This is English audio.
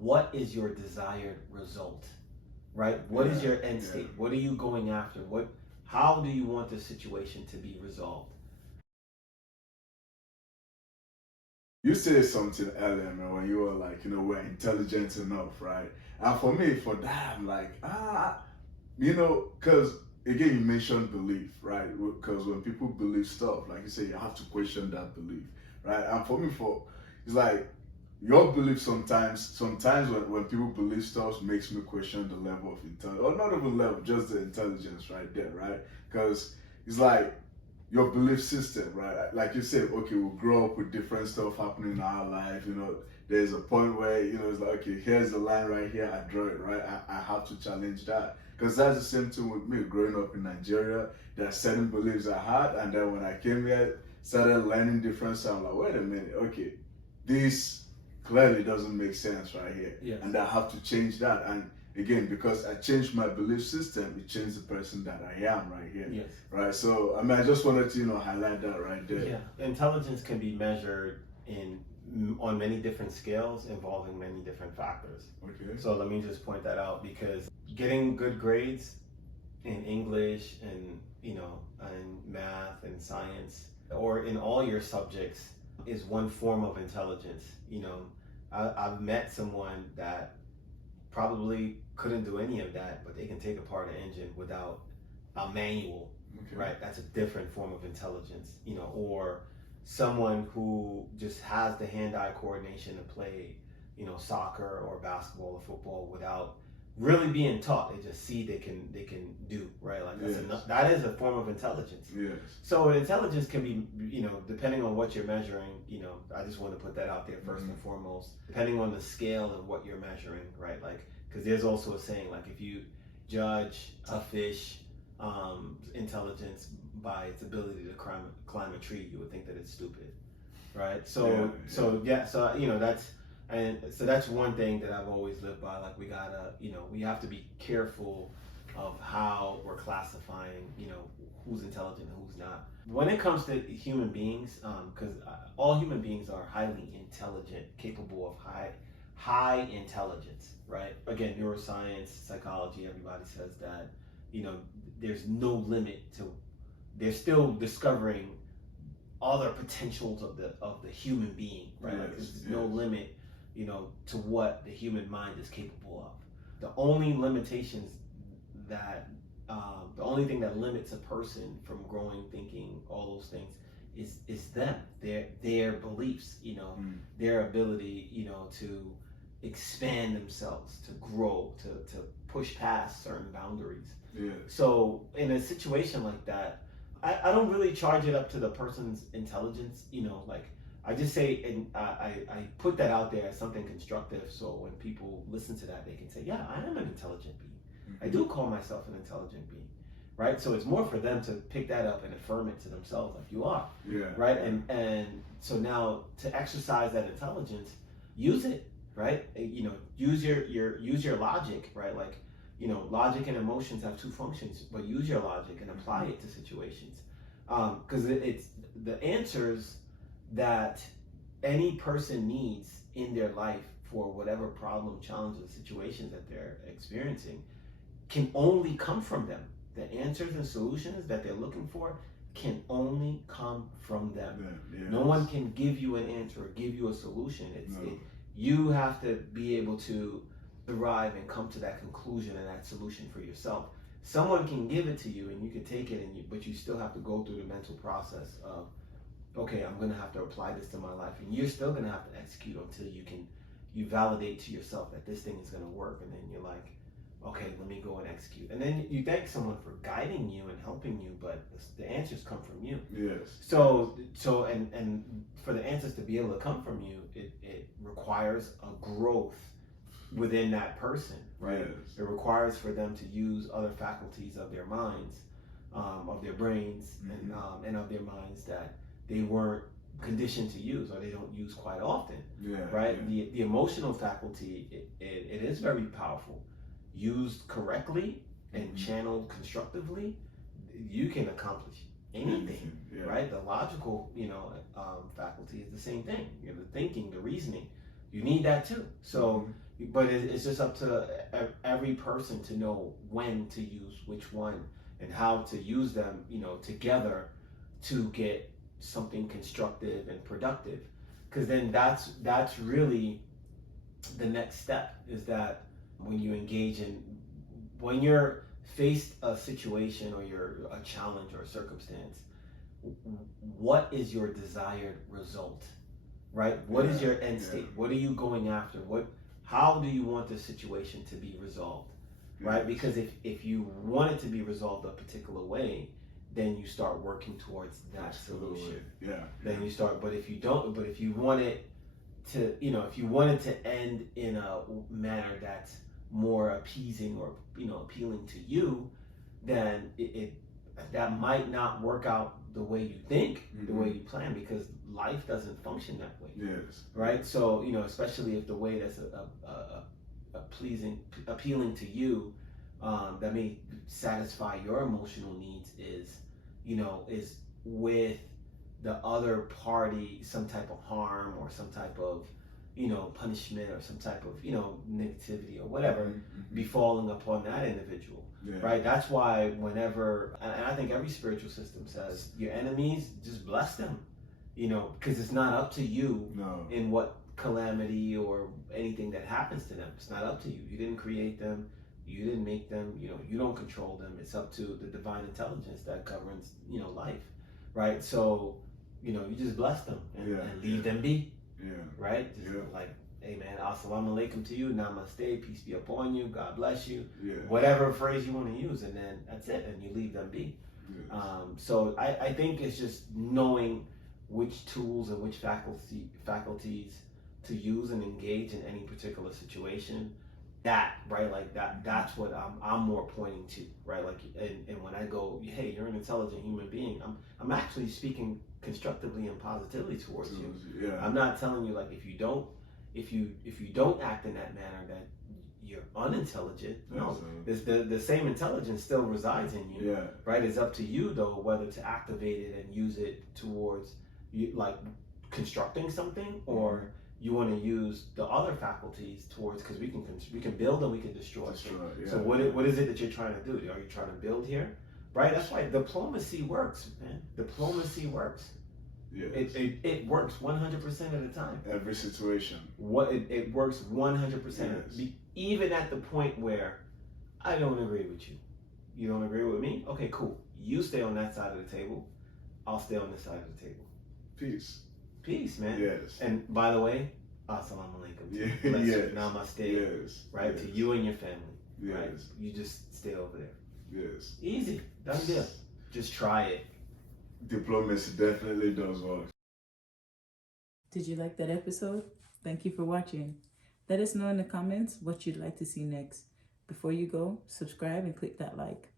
what is your desired result, right? What is your end state? What are you going after? How do you want the situation to be resolved? You said something earlier, man, when you were like, we're intelligent enough, right? And for me, for that, I'm like, because again, you mentioned belief, right? Because when people believe stuff, like you say, you have to question that belief, right? And for me, it's like your belief sometimes when people believe stuff makes me question the level of intelligence, or not even level, just the intelligence right there, right? Because it's like your belief system, right? Like you said, okay, we'll grow up with different stuff happening in our life. There's a point where, it's like, okay, here's the line right here, I draw it, right? I have to challenge that. Because that's the same thing with me. Growing up in Nigeria, there are certain beliefs I had, and then when I came here, started learning different stuff, I'm like, wait a minute, okay, this clearly doesn't make sense right here. Yes. And I have to change that. And again, because I changed my belief system, it changed the person that I am right here. Yes. Right. So I just wanted to highlight that right there. Yeah. Intelligence can be measured on many different scales involving many different factors. Okay. So let me just point that out, because getting good grades in English and and math and science, or in all your subjects, is one form of intelligence. I've met someone that probably couldn't do any of that, but they can take apart an engine without a manual. Okay. Right? That's a different form of intelligence. Or someone who just has the hand-eye coordination to play, soccer or basketball or football without really being taught. They just see they can do, right? Like that's enough. That is a form of intelligence. Yes. So intelligence can be, depending on what you're measuring, I just want to put that out there first and foremost, depending on the scale and what you're measuring, right? Like, because there's also a saying, like, if you judge a fish intelligence by its ability to climb a tree, you would think that it's stupid, right? So that's one thing that I've always lived by. Like, we gotta, we have to be careful of how we're classifying, who's intelligent and who's not. When it comes to human beings, because all human beings are highly intelligent, capable of high intelligence, right? Again, neuroscience, psychology, everybody says that, there's no limit to, they're still discovering other potentials of the human being, right? Like, there's no limit, to what the human mind is capable of. The only limitations that, the only thing that limits a person from growing, thinking, all those things, is them, their beliefs, their ability, to expand themselves, to grow, to push past certain boundaries. Yeah. So in a situation like that, I don't really charge it up to the person's intelligence, like, I just say, and I put that out there as something constructive, so when people listen to that, they can say, yeah, I am an intelligent being. I do call myself an intelligent being, right? So it's more for them to pick that up and affirm it to themselves, like, you are, right? And so now, to exercise that intelligence, use it, right? Use your logic, right? Like, logic and emotions have two functions, but use your logic and apply it to situations, because it's the answers that any person needs in their life for whatever problem, challenges, situations that they're experiencing can only come from them. The answers and solutions that they're looking for can only come from them. No one can give you an answer or give you a solution. You have to be able to derive and come to that conclusion and that solution for yourself. Someone can give it to you and you can take it, but you still have to go through the mental process of, okay, I'm going to have to apply this to my life, and you're still going to have to execute until you validate to yourself that this thing is going to work, and then you're like, okay, let me go and execute. And then you thank someone for guiding you and helping you, but the answers come from you. Yes. So and for the answers to be able to come from you, it requires a growth within that person, right? Yes. It requires for them to use other faculties of their minds, of their brains, and of their minds that they weren't conditioned to use, or they don't use quite often, right? Yeah. The emotional faculty, it is very powerful. Used correctly and channeled constructively, you can accomplish anything, right? The logical, faculty is the same thing. The thinking, the reasoning, you need that too. So, but it's just up to every person to know when to use which one and how to use them, together to get something constructive and productive. Because then that's really the next step, is that when you engage in, when you're faced a situation or you're a challenge or a circumstance, what is your desired result, right? What is your end state? What are you going after? How do you want the situation to be resolved, right? Because if you want it to be resolved a particular way, then you start working towards that solution. Then you start, but if you don't, but if you want it to, if you want it to end in a manner that's more appeasing or, appealing to you, then it that might not work out the way you think, the way you plan, because life doesn't function that way. Yes. Right. So, especially if the way that's appealing to you, that may satisfy your emotional needs is with the other party some type of harm or some type of, punishment or some type of, negativity or whatever befalling upon that individual. Right. That's why whenever, and I think every spiritual system says, your enemies, just bless them, because it's not up to you in what calamity or anything that happens to them. It's not up to you. You didn't create them. You didn't make them. You don't control them. It's up to the divine intelligence that governs, life. Right. So, you just bless them and leave them be. Right. Just like, hey man, assalamu alaikum to you, namaste, peace be upon you, God bless you, whatever phrase you want to use, and then that's it, and you leave them be. So I think it's just knowing which tools and which faculties to use and engage in any particular situation. That's what I'm more pointing to, right? Like, and when I go, hey, you're an intelligent human being, I'm actually speaking constructively and positively towards you. I'm not telling you, like, if you don't act in that manner, that you're unintelligent. No, the same intelligence still resides in you. Right? It's up to you though whether to activate it and use it towards you, like constructing something, or you want to use the other faculties towards, because we can build and we can destroy. So what is it that you're trying to do? Are you trying to build here? Right? That's why diplomacy works, man. Diplomacy works. It works 100% of the time. Every situation. It works 100%. Even at the point where I don't agree with you. You don't agree with me? Okay, cool. You stay on that side of the table. I'll stay on this side of the table. Peace, man. Yes. And by the way, assalamu alaikum. Namaste. Right? To you and your family. Right? You just stay over there. Easy. Done deal. Just try it. Diplomacy definitely does work. Did you like that episode? Thank you for watching. Let us know in the comments what you'd like to see next. Before you go, subscribe and click that like.